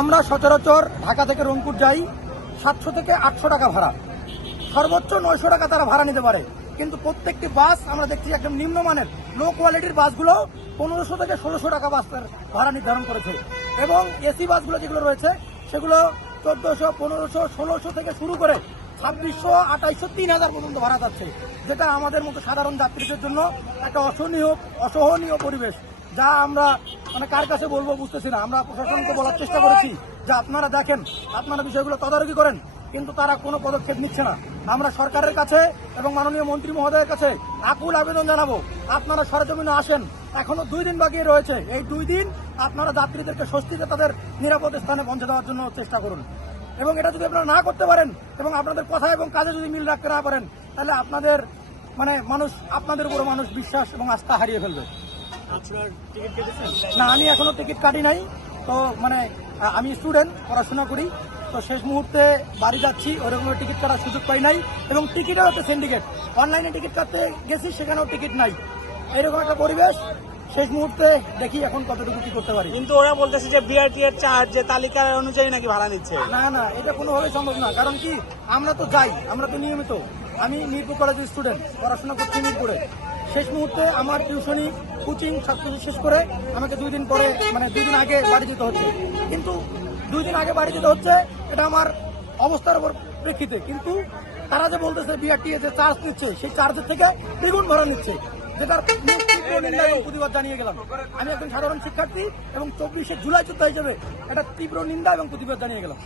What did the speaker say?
আমরা সচরাচর ঢাকা থেকে রংপুর যাই 700 থেকে 800 টাকা ভাড়া, সর্বোচ্চ 900 টাকা তারা ভাড়া নিতে পারে। কিন্তু প্রত্যেকটি বাস আমরা দেখছি একদম নিম্নমানের লো কোয়ালিটির বাসগুলো 1500 থেকে 1600 টাকা বাসের ভাড়া নির্ধারণ করেছে। এবং এসি বাসগুলো যেগুলো রয়েছে সেগুলো 1400, 1500, 1600 থেকে শুরু করে 2600, 2800, 3000 পর্যন্ত ভাড়া যাচ্ছে, যেটা আমাদের মতো সাধারণ যাত্রীদের জন্য একটা অসহনীয় পরিবেশ, যা আমরা কার কাছে বলবো বুঝতেছি না। আমরা প্রশাসনকে বলার চেষ্টা করেছি যে আপনারা দেখেন, আপনারা বিষয়গুলো তদারকি করেন, কিন্তু তারা কোনো পদক্ষেপ নিচ্ছে না। আমরা সরকারের কাছে এবং মাননীয় মন্ত্রী মহোদয়ের কাছে আকুল আবেদন জানাবো, আপনারা সরেজমিনে আসেন। এখনো 2 দিন বাকি রয়েছে, এই 2 দিন আপনারা যাত্রীদেরকে স্বস্তিতে তাদের নিরাপদ স্থানে পৌঁছে দেওয়ার জন্য চেষ্টা করুন। এবং এটা যদি আপনারা না করতে পারেন এবং আপনাদের কথা এবং কাজে যদি মিল রাখতে না পারেন, তাহলে আপনাদের মানুষ আপনাদের উপর মানুষ বিশ্বাস এবং আস্থা হারিয়ে ফেলবে। না, আমি এখনো টিকিট কাটি নাই। তো আমি স্টুডেন্ট, পড়াশোনা করি, তো শেষ মুহূর্তে বাড়ি যাচ্ছি, ওরকম টিকিট কাটার সুযোগ পাই নাই। এবং টিকিটও একটা সিন্ডিকেট, অনলাইনে টিকিট কাটতে গেছি, সেখানেও টিকিট নাই। এরকম একটা পরিবেশ, শেষ মুহূর্তে দেখি এখন কতটুকু কি করতে পারি। কিন্তু ওরা বলতেছে যে বিআরটি এর চার্জ যে তালিকা অনুযায়ী নাকি ভাড়া নিচ্ছে। না, এটা কোনোভাবে সম্ভব না। কারণ কি, আমরা তো যাই, আমরা তো নিয়মিত। আমি মিরপুর কলেজের স্টুডেন্ট, পড়াশোনা করছি মিরপুরে। শেষ মুহূর্তে আমার টিউশনি, কোচিং সবকিছু শেষ করে আমাকে 2 দিন পরে 2 দিন আগে বাড়ি যেতে হচ্ছে। কিন্তু 2 দিন আগে বাড়ি যেতে হচ্ছে, এটা আমার অবস্থার উপর প্রেক্ষিতে। কিন্তু তারা যে বলতেছে বিআরটি যে চার্জ নিচ্ছে, সেই চার্জের থেকে দ্বিগুণ ভাড়া নিচ্ছে, যেটার প্রতিবাদ জানিয়ে গেলাম। আমি একজন সাধারণ শিক্ষার্থী এবং 24শে জুলাই যোদ্ধা হিসেবে এটা তীব্র নিন্দা এবং প্রতিবাদ জানিয়ে গেলাম।